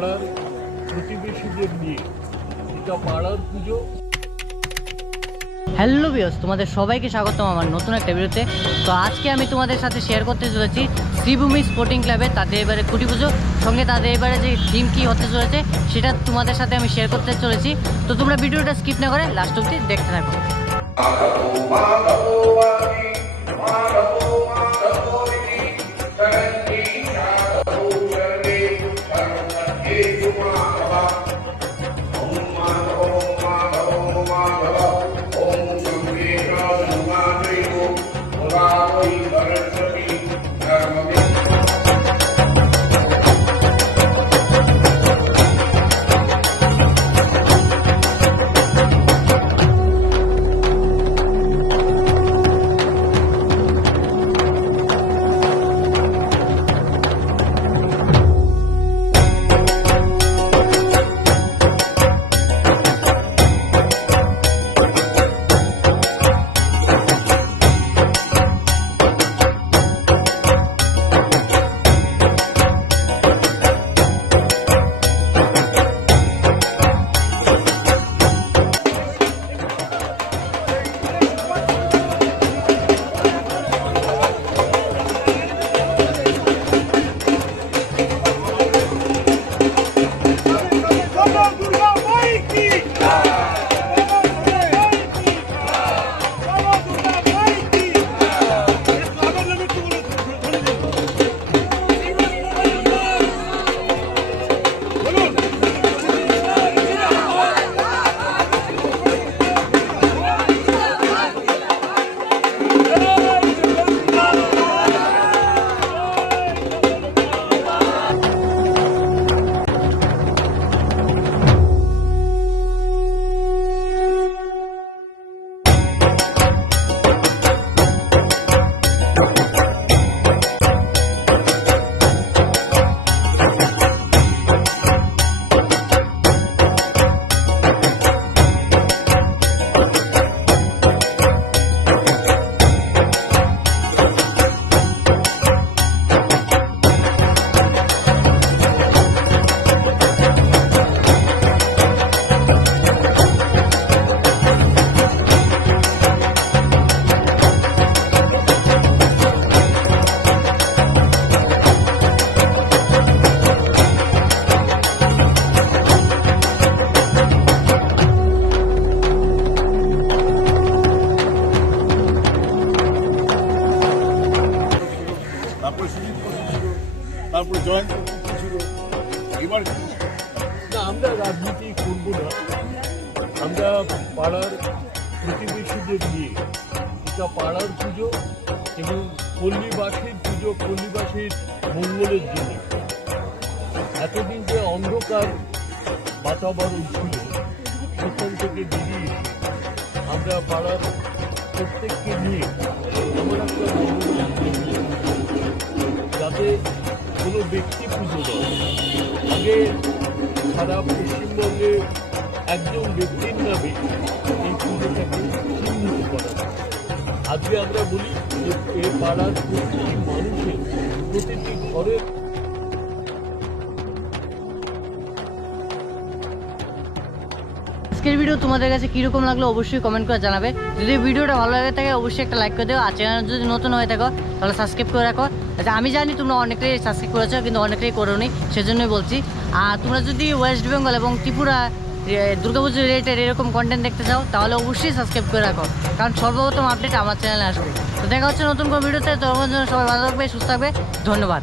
পাড়ার প্রতিবেশীদের নিয়ে এটা পাড়ার পুজো। হ্যালো ভিউয়ার্স, তোমাদের সবাইকে স্বাগতম আমার নতুন একটা ভিডিওতে। তো আজকে আমি তোমাদের সাথে শেয়ার করতে চলেছি শ্রীভূমি স্পোর্টিং ক্লাবে তাদের এবারে খুঁটি পুজো, সঙ্গে তাদের এবারে যে থিম কী হতে চলেছে সেটা তোমাদের সাথে আমি শেয়ার করতে চলেছি। তো তোমরা ভিডিওটা স্কিপ না করে লাস্ট অবধি দেখতে থাকো। তারপর জয়েন্ট ছিল। এবার না, আমরা রাজনীতি করব না, আমরা পাড়ার প্রতিবেশীদের নিয়ে এটা পাড়ার পুজো এবং পল্লীবাসীর পুজো, পল্লীবাসীর মঙ্গলের জন্য। এতদিন যে অন্ধকার বাতাবরণ ছিল সেখান থেকে বেরিয়ে আমরা পাড়ার প্রত্যেককে নিয়ে এমন একটা যাতে কোনো ব্যক্তি পুজো নয়, আগে সারা পশ্চিমবঙ্গে একজন ব্যক্তির নামে এই পুজোটাকে চিহ্নিত করা হয়। আজকে আমরা বলি যে এই পাড়ার প্রতিটি মানুষের প্রতিটি ঘরের। আজকের ভিডিও তোমাদের কাছে কীরকম লাগলো অবশ্যই কমেন্ট করে জানাবে। যদি ভিডিওটা ভালো লাগে থাকে অবশ্যই একটা লাইক করে দেবো, আর চ্যানেল যদি নতুন হয়ে থাকো তাহলে সাবস্ক্রাইব করে রাখো। আচ্ছা, আমি জানি তোমরা অনেকেই সাবস্ক্রাইব করেছো কিন্তু অনেকেই করোনি, সেজন্যই বলছি। আর তোমরা যদি ওয়েস্ট বেঙ্গল এবং ত্রিপুরা দুর্গাপুজো রিলেটেড এরকম কন্টেন্ট দেখতে চাও তাহলে অবশ্যই সাবস্ক্রাইব করে রাখো, কারণ সর্বপ্রথম আপডেট আমার চ্যানেলে আসবে। তো দেখা হচ্ছে নতুন কোনো ভিডিওতে। তখন সবাই ভালো থাকবে, সুস্থ থাকবে, ধন্যবাদ।